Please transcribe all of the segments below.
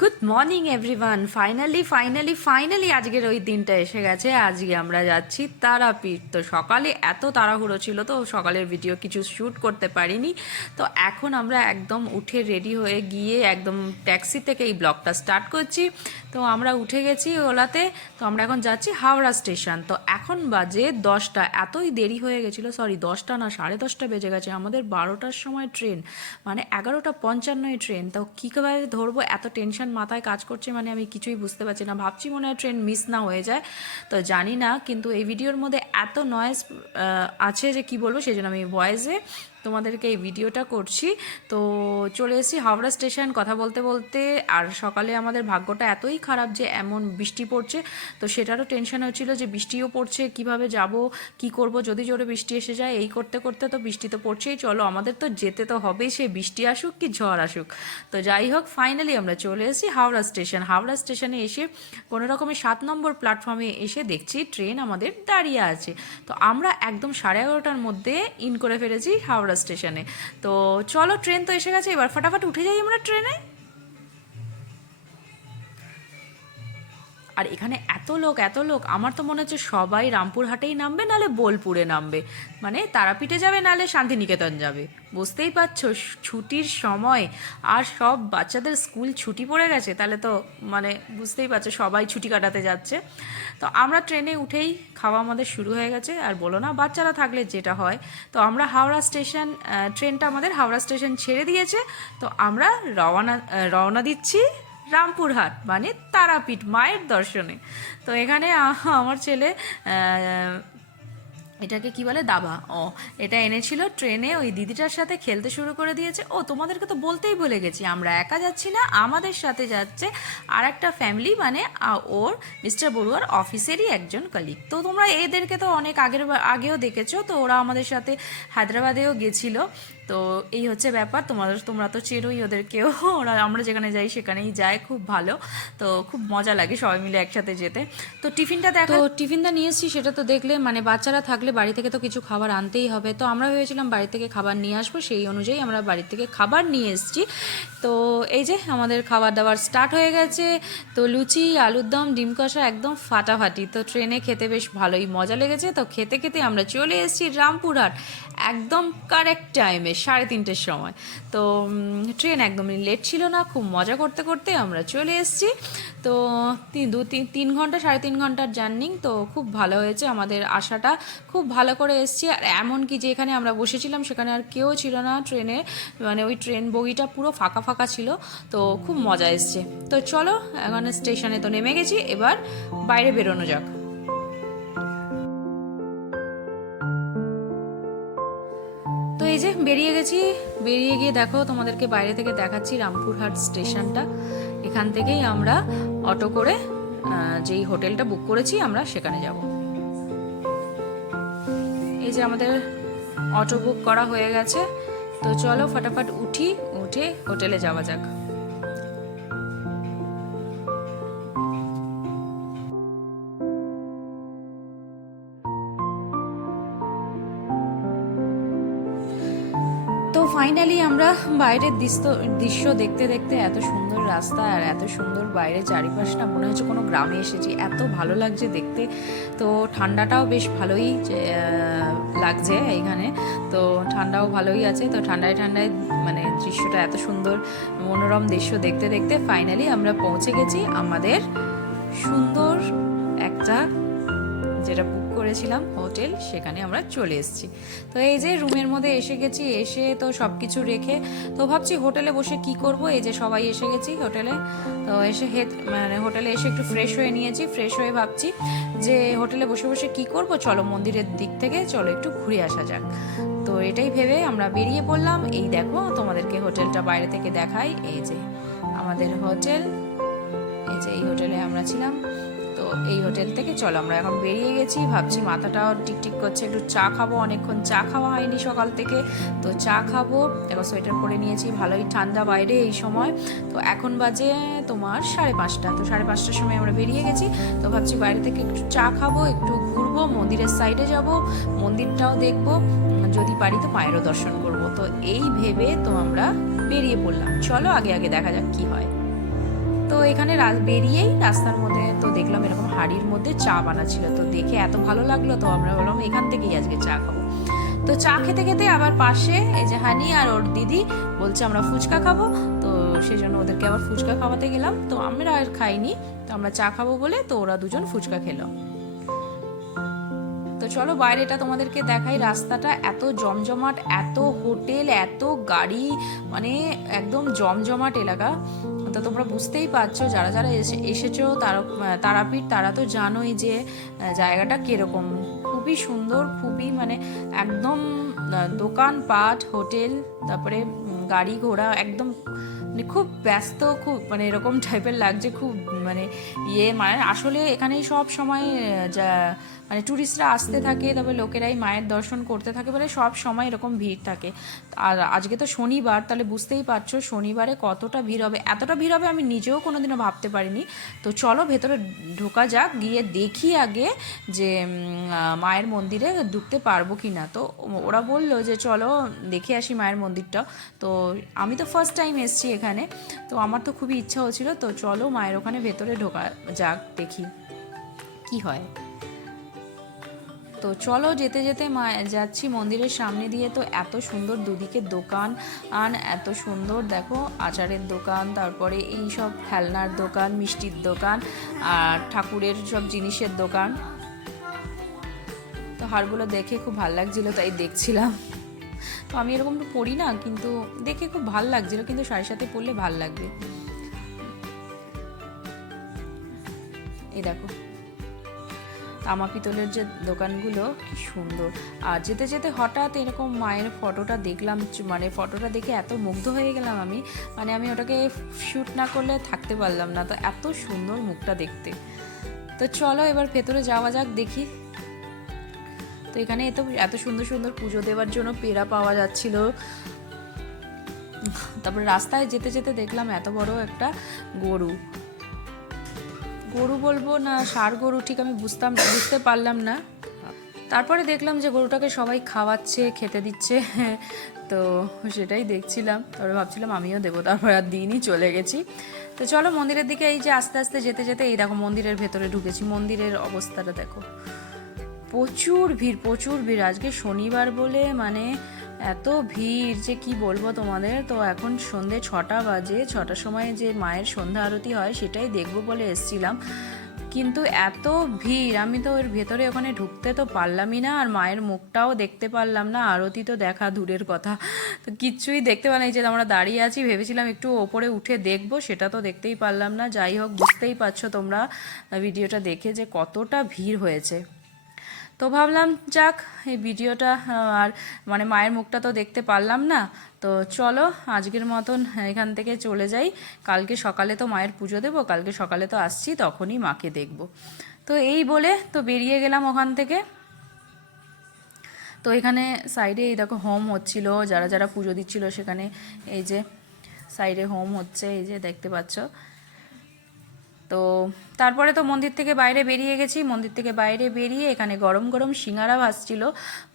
Good morning everyone finally finally finally আজকের ওই দিনটা এসে গেছে। আজকে আমরা যাচ্ছি তারাপীঠ। তো সকালে এত তাড়াহুড়ো ছিল তো সকালের ভিডিও কিছু শ্যুট করতে পারিনি। তো এখন আমরা একদম উঠে রেডি হয়ে গিয়ে একদম ট্যাক্সি থেকে এই ব্লগটা স্টার্ট করছি। তো আমরা উঠে গেছি ওলাতে। তো আমরা এখন যাচ্ছি হাওড়া স্টেশন তো এখন বাজে দশটা। এতই দেরি হয়ে গেছিল। সরি দশটা না, সাড়ে দশটা বেজে গেছে। আমাদের বারোটার সময় ট্রেন মানে এগারোটা পঞ্চান্নই ট্রেন তো কীভাবে ধরবো? এত টেনশন মাথায় কাজ করছে মানে আমি কিছুই বুঝতে পারছি না। ভাবছি মনে হয় ট্রেন মিস না হয়ে যায়, তো জানি না। কিন্তু এই ভিডিওর মধ্যে এত নয়েজ আছে যে কি বলব, সেই জন্য আমি ভয়েসে তোমাদেরকে এই ভিডিওটা করছি। তো চলে এসেছি হাওড়া স্টেশন কথা বলতে বলতে। আর সকালে আমাদের ভাগ্যটা এতই খারাপ যে এমন বৃষ্টি পড়ছে, তো সেটারও টেনশন হচ্ছিল যে বৃষ্টিও পড়ছে, কীভাবে যাব, কি করব, যদি জোরে বৃষ্টি এসে যায়, এই করতে করতে তো বৃষ্টি তো পড়ছেই, চলো আমাদের তো যেতে তো হবেই, সে বৃষ্টি আসুক কি ঝড় আসুক। তো যাই হোক ফাইনালি আমরা চলে এসেছি হাওড়া স্টেশন। হাওড়া স্টেশনে এসে কোনো রকমের সাত নম্বর প্ল্যাটফর্মে এসে দেখছি ট্রেন আমাদের দাঁড়িয়ে আছে। তো আমরা একদম সাড়ে এগারোটার মধ্যে ইন করে ফেলেছি হাওড়া স্টেশনে। তো চলো ট্রেন তো এসে গেছে এবার ফটাফট উঠে যাই আমরা ট্রেনে। আর এখানে এত লোক এত লোক, আমার তো মনে হচ্ছে সবাই রামপুরহাটেই নামবে, নালে বোলপুরে নামবে। মানে তারাপীঠে যাবে, নালে শান্তিনিকেতন যাবে। বুঝতেই পারছ, ছুটির সময় আর সব বাচ্চাদের স্কুল ছুটি পড়ে গেছে, তাহলে তো মানে বুঝতেই পারছ সবাই ছুটি কাটাতে যাচ্ছে। তো আমরা ট্রেনে উঠেই খাওয়া আমাদের শুরু হয়ে গেছে, আর বলো না, বাচ্চারা থাকলে যেটা হয়। তো আমরা হাওড়া স্টেশন ট্রেনটা আমাদের হাওড়া স্টেশন ছেড়ে দিয়েছে। তো আমরা রওনা রওনা দিচ্ছি রামপুরহাট মানে তারাপীঠ মায়ের দর্শনে। তো এখানে আমার ছেলে এটাকে কি বলে? দাবা। ও, এটা এনেছিল ট্রেনে, ওই দিদিটার সাথে খেলতে শুরু করে দিয়েছে। ও, তোমাদেরকে তো বলতেই ভুলে গেছি, আমরা একা যাচ্ছি না, আমাদের সাথে যাচ্ছে আর একটা ফ্যামিলি মানে ওর মিস্টার বড়ুয়ার অফিসেরই একজন কলিগ তো তোমরা এদেরকে তো অনেক আগের আগেও দেখেছ, তো ওরা আমাদের সাথে হায়দ্রাবাদেও গেছিল। তো এই হচ্ছে ব্যাপার। তোমাদের তোমরা তো চেনোই ওদেরকেও। ওরা, আমরা যেখানে যাই সেখানেই যায়, খুব ভালো। তো খুব মজা লাগে সবাই মিলে একসাথে যেতে। তো টিফিনটা দেখো। টিফিনটা নিয়ে এসেছি, সেটা তো দেখলে মানে বাচ্চারা থাকলে বাড়ি থেকে তো কিছু খাবার আনতেই হবে। তো আমরা ভেবেছিলাম বাড়ি থেকে খাবার নিয়ে আসব, সেই অনুযায়ী আমরা বাড়ি থেকে খাবার নিয়ে এসেছি। তো এই যে, আমাদের খাবার দাবার স্টার্ট হয়ে গেছে। তো লুচি, আলুর দম, ডিম কষা একদম ফাটাফাটি। তো ট্রেনে খেতে বেশ ভালোই মজা লেগেছে। তো খেতে খেতে আমরা চলে এসেছি রামপুরহাট, একদম কারেক্ট টাইমে সাড়ে তিনটের সময়। তো ট্রেন একদমই লেট ছিল না, খুব মজা করতে করতে আমরা চলে এসেছি। তো দু, তিন তিন ঘণ্টা, সাড়ে তিন ঘণ্টার জার্নিং তো খুব ভালো হয়েছে আমাদের আশাটা। খুব ভালো করে এসেছি। আর এমন এমনকি যেখানে আমরা বসেছিলাম, সেখানে আর কেউ ছিল না ট্রেনে মানে ওই ট্রেন বগিটা পুরো ফাঁকা ফাঁকা ছিল। তো, খুব মজা এসছে। তো চলো, এখন স্টেশনে তো নেমে গেছি। এবার বাইরে বেরোনো যাক। বেরিয়ে গেছি। বেরিয়ে গিয়ে দেখো, তোমাদেরকে বাইরে থেকে দেখাচ্ছি রামপুরহাট স্টেশনটা। এখান থেকেই আমরা অটো করে যেই হোটেলটা বুক করেছি, আমরা সেখানে যাব। এই যে আমাদের অটো বুক করা হয়ে গেছে। তো চলো, ফটাফট উঠি, উঠে হোটেলে যাওয়া যাক। ফাইনালি আমরা বাইরের দৃশ্য দৃশ্য দেখতে দেখতে এত সুন্দর রাস্তা আর এত সুন্দর বাইরে চারিপাশটা মনে হচ্ছে কোনো গ্রামে এসেছি। এত ভালো লাগছে দেখতে। তো ঠান্ডাটাও বেশ ভালোই লাগছে এইখানে। তো ঠান্ডাও ভালোই আছে। তো ঠান্ডায় ঠান্ডায় মানে দৃশ্যটা এত সুন্দর, মনোরম দৃশ্য দেখতে দেখতে ফাইনালি আমরা পৌঁছে গেছি আমাদের সুন্দর একটা যেটা বুক করেছিলাম হোটেল সেখানে আমরা চলে এসেছি। তো এই যে রুমের মধ্যে এসে গেছি, এসে তো সব কিছু রেখে, তো ভাবছি হোটেলে বসে কি করব? এই যে সবাই এসে গেছি হোটেলে তো এসে হেড মানে হোটেলে এসে একটু ফ্রেশ হয়ে নিয়েছি ফ্রেশ হয়ে ভাবছি যে হোটেলে বসে বসে কি করব? চলো মন্দিরের দিক থেকে, চলো একটু ঘুরে আসা যাক। তো এটাই ভেবে আমরা বেরিয়ে পড়লাম। এই দেখো, তোমাদেরকে হোটেলটা বাইরে থেকে দেখাই। এই যে আমাদের হোটেল এই যে এই হোটেলে আমরা ছিলাম। এই হোটেল থেকে চলো, আমরা এখন বেরিয়ে গেছি, ভাবছি মাথাটাও টিকটিক করছে, একটু চা খাব, অনেকক্ষণ চা খাওয়া হয়নি সকাল থেকে। তো চা খাব দেখো সোয়েটার পরে নিয়েছি, ভালোই ঠান্ডা বাইরে এই সময়। তো এখন বাজে তোমার সাড়ে পাঁচটা, তো সাড়ে পাঁচটার সময় আমরা বেরিয়ে গেছি। তো ভাবছি বাইরে থেকে একটু চা খাব, একটু ঘুরবো, মন্দিরের সাইডে যাব, মন্দিরটাও দেখব, যদি পারি তো মায়েরও দর্শন করব। তো এই ভেবে তো আমরা বেরিয়ে পড়লাম। চলো আগে আগে দেখা যাক কি হয়। তো এখানে বেরিয়েই রাস্তার মধ্যে তো দেখলাম এরকম হাড়ির মধ্যে চা বানাচ্ছিল। তো দেখে এত ভালো লাগল, তো আমরা বললাম, এখান থেকেই আজকে চা খাব। তো চা খেতে খেতে আবার পাশে এই যে হানি আর ওর দিদি বলছে, আমরা ফুচকা খাব। তো সেই জন্য ওদেরকে আবার ফুচকা খাওয়াতে গেলাম। তো আমরা আর খাইনি, তো আমরা চা খাব বলে তো ওরা দুজন ফুচকা খেলো। চলো বাইরেটা তোমাদেরকে দেখাই। রাস্তাটা এত জমজমাট, এত হোটেল, এত গাড়ি মানে একদম জমজমাট এলাকা। তো তোমরা বুঝতেই পারছ, যারা যারা এসে- এসেছ, তারা, তারাপীঠ, তারা তো জানোই যে জায়গাটা কীরকম। খুবই সুন্দর, খুবই মানে একদম দোকানপাট, হোটেল, তারপরে গাড়ি ঘোড়া, একদম মানে খুব ব্যস্ত, খুব মানে এরকম টাইপের লাগছে, খুব মানে ইয়ে মানে আসলে এখানেই সব সময় যা মানে ট্যুরিস্টরা আসতে থাকে, তবে লোকেরাই মায়ের দর্শন করতে থাকে বলে সব সময় এরকম ভিড় থাকে। আর আজকে তো শনিবার, তাহলে বুঝতেই পারছ শনিবারে কতটা ভিড় হবে। এতটা ভিড় হবে আমি নিজেও কোনোদিনও ভাবতে পারিনি। তো চলো ভেতরে ঢোকা যাক, গিয়ে দেখি আগে যে মায়ের মন্দিরে ঢুকতে পারব কি না তো ওরা বলল যে, চলো দেখে আসি মায়ের মন্দিরটা। তো আমি তো ফার্স্ট টাইম এসছি এখানে। তো আমার তো খুবই ইচ্ছা হচ্ছিল, তো চলো মায়ের ওখানে ভেতরে ঢোকা যাক, দেখি কি হয়। তো চলো যেতে যেতে মা, যাচ্ছি মন্দিরের সামনে দিয়ে। তো এত সুন্দর দুদিকে দোকান, আন এত সুন্দর দেখো আচারের দোকান, তারপরে এই সব খেলনার দোকান, মিষ্টির দোকান, আর ঠাকুরের সব জিনিসের দোকান। তো হারগুলো দেখে খুব ভালো লাগছিল, তাই দেখছিলাম। তো আমি এরকম তো পড়ি না, কিন্তু দেখে খুব ভালো লাগছিল, কিন্তু শাড়ির সাথে পরলে ভালো লাগবে। এই দেখো। তামা পিতলের যে দোকানগুলো, কি সুন্দর। আর যেতে যেতে হঠাৎ এরকম মায়ের ফটোটা দেখলাম মানে ফটোটা দেখে এত মুগ্ধ হয়ে গেলাম আমি মানে আমি ওটাকে শ্যুট না করলে থাকতে পারলাম না। তো এত সুন্দর মুখটা দেখতে। তো চলো এবার ভেতরে যাওয়া যাক, দেখি। তো এখানে এত এত সুন্দর সুন্দর পুজো দেওয়ার জন্য পেড়া পাওয়া যাচ্ছিল। তারপর রাস্তায় যেতে যেতে দেখলাম এত বড় একটা গরু। গরু বলব না, ষাঁড় গরু ঠিক আমি বুঝতাম, বুঝতে পারলাম না। তারপরে দেখলাম যে গরুটাকে সবাই খাওয়াচ্ছে, খেতে দিচ্ছে। তো সেটাই দেখছিলাম। তারপরে ভাবছিলাম আমিও দেবো, তারপর আর দিনই চলে গেছি। তো চলো মন্দিরের দিকে এই যে আস্তে আস্তে যেতে যেতে, এই দেখো মন্দিরের ভেতরে ঢুকেছি। মন্দিরের অবস্থাটা দেখো। প্রচুর ভিড় প্রচুর ভিড়। আজকে শনিবার বলে মানে এত ভিড় যে কি বলব তোমাদের? তো এখন সন্ধে ছটা বাজে, ছটার সময় যে মায়ের সন্ধ্যা আরতি হয় সেটাই দেখব বলে এসছিলাম। কিন্তু এত ভিড়, আমি তো ওর ভেতরে ওখানে ঢুকতে তো পারলামই না, আর মায়ের মুখটাও দেখতে পারলাম না, আরতি তো দেখা দূরের কথা। তো কিচ্ছুই দেখতে পারলাম যে আমরা দাঁড়িয়ে আছি, ভেবেছিলাম একটু ওপরে উঠে দেখব, সেটা তো দেখতেই পারলাম না। যাই হোক, বুঝতেই পারছ তোমরা, ভিডিওটা দেখে যে কতটা ভিড় হয়েছে। তো ভাবলাম, যাক, এই ভিডিওটা আর মানে মায়ের মুখটা তো দেখতে পারলাম না। তো চলো, আজকের মতন এখান থেকে চলে যাই। কালকে সকালে তো মায়ের পুজো দেবো, কালকে সকালে তো আসছি, তখনই মাকে দেখব। তো এই বলে তো বেরিয়ে গেলাম ওখান থেকে। তো এখানে সাইডে এই দেখো হোম হচ্ছিল, যারা যারা পুজো দিচ্ছিল সেখানে এই যে সাইডে হোম হচ্ছে, এই যে দেখতে পাচ্ছ। তো তারপরে তো মন্দির থেকে বাইরে বেরিয়ে গেছি। মন্দির থেকে বাইরে বেরিয়ে এখানে গরম গরম সিঙ্গারা ভাসছিল।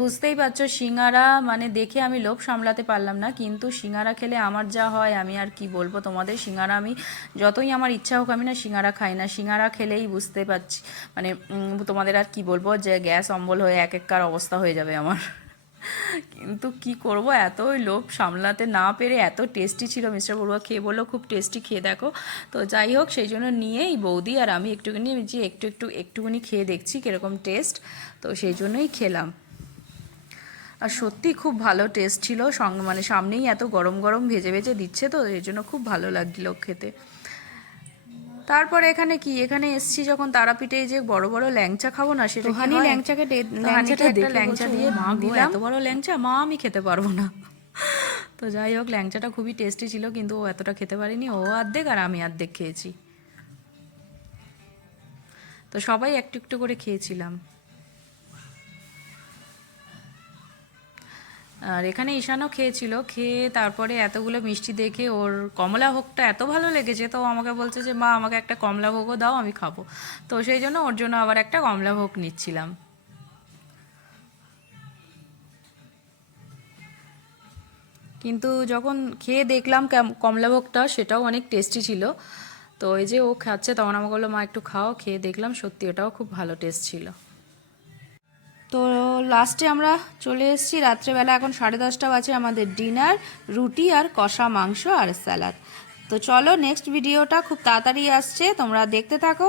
বুঝতেই পারছ, সিঙ্গারা মানে দেখে আমি লোভ সামলাতে পারলাম না। কিন্তু সিঙ্গারা খেলে আমার যা হয়, আমি আর কি বলব তোমাদের? সিঙ্গারা আমি যতই আমার ইচ্ছা হোক, আমি না সিঙ্গারা খাই না। সিঙ্গারা খেলেই বুঝতে পারছি মানে তোমাদের আর কি বলব যে গ্যাস অম্বল হয়ে এক এককার অবস্থা হয়ে যাবে আমার। কিন্তু কি করব? এতই লোভ সামলাতে না পেরে এত টেস্টি ছিল মিস্টার বড়ুয়া। খেয়ে বলল, খুব টেস্টি খেয়ে দেখো। তো যাই হোক, সেই জন্য নিয়েই বৌদি আর আমি একটুখানি যে একটু একটু একটুখানি খেয়ে দেখছি কীরকম টেস্ট তো সেই জন্যই খেলাম। আর সত্যি খুব ভালো টেস্ট ছিল। সঙ্গে মানে সামনেই এত গরম গরম ভেজে ভেজে দিচ্ছে তো এই জন্য খুব ভালো লাগল খেতে। তারপরে এখানে কি? এখানে এসছি যখন তারাপীঠে যে বড় বড় ল্যাংচা খাব না সেটা হানি ল্যাংচাকে ল্যাংচাটা একটা দেখে ল্যাংচা দিয়ে মা এত বড় ল্যাংচা মা আমি খেতে পারব না। তো যাই হোক ল্যাংচাটা খুবই টেস্টি ছিল কিন্তু ও এতটা খেতে পারিনি ও অর্ধেক আর আমি অর্ধেক খেয়েছি। তো সবাই একটু একটু করে খেয়েছিলাম। আর এখানে ঈশানও খেয়েছিল, খেয়ে তারপরে এতগুলো মিষ্টি দেখে ওর কমলা ভোগটা এত ভালো লেগেছে, তো আমাকে বলছে যে, মা, আমাকে একটা কমলা ভোগও দাও, আমি খাব। তো সেই জন্য ওর জন্য আবার একটা কমলা ভোগ নিচ্ছিলাম। কিন্তু যখন খেয়ে দেখলাম কেম- কমলাভোগটা সেটাও অনেক টেস্টি ছিল। তো এই যে ও খাচ্ছে, তখন আমাকে বলল, মা, একটু খাও, খেয়ে দেখলাম, সত্যি ওটাও খুব ভালো টেস্ট ছিল। তো লাস্টে আমরা চলে এসেছি। রাত্রেবেলা এখন সাড়ে দশটা বাজে আমাদের ডিনার রুটি আর কষা মাংস আর স্যালাড তো চলো নেক্সট ভিডিওটা খুব তাড়াতাড়ি আসছে। তোমরা দেখতে থাকো।